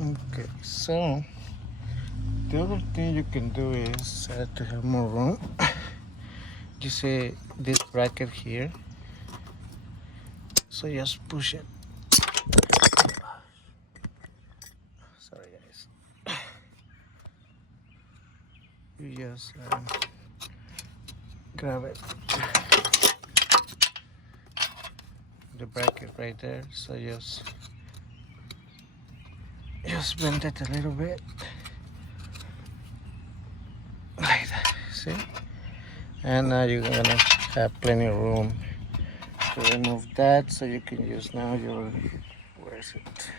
Okay, so the other thing you can do is to have more room. You see this bracket here, so just push it. Sorry, guys. You just grab it, the bracket right there. So just bend it a little bit, like that. See? And now you're gonna have plenty of room to remove that, so you can use now your, where is it?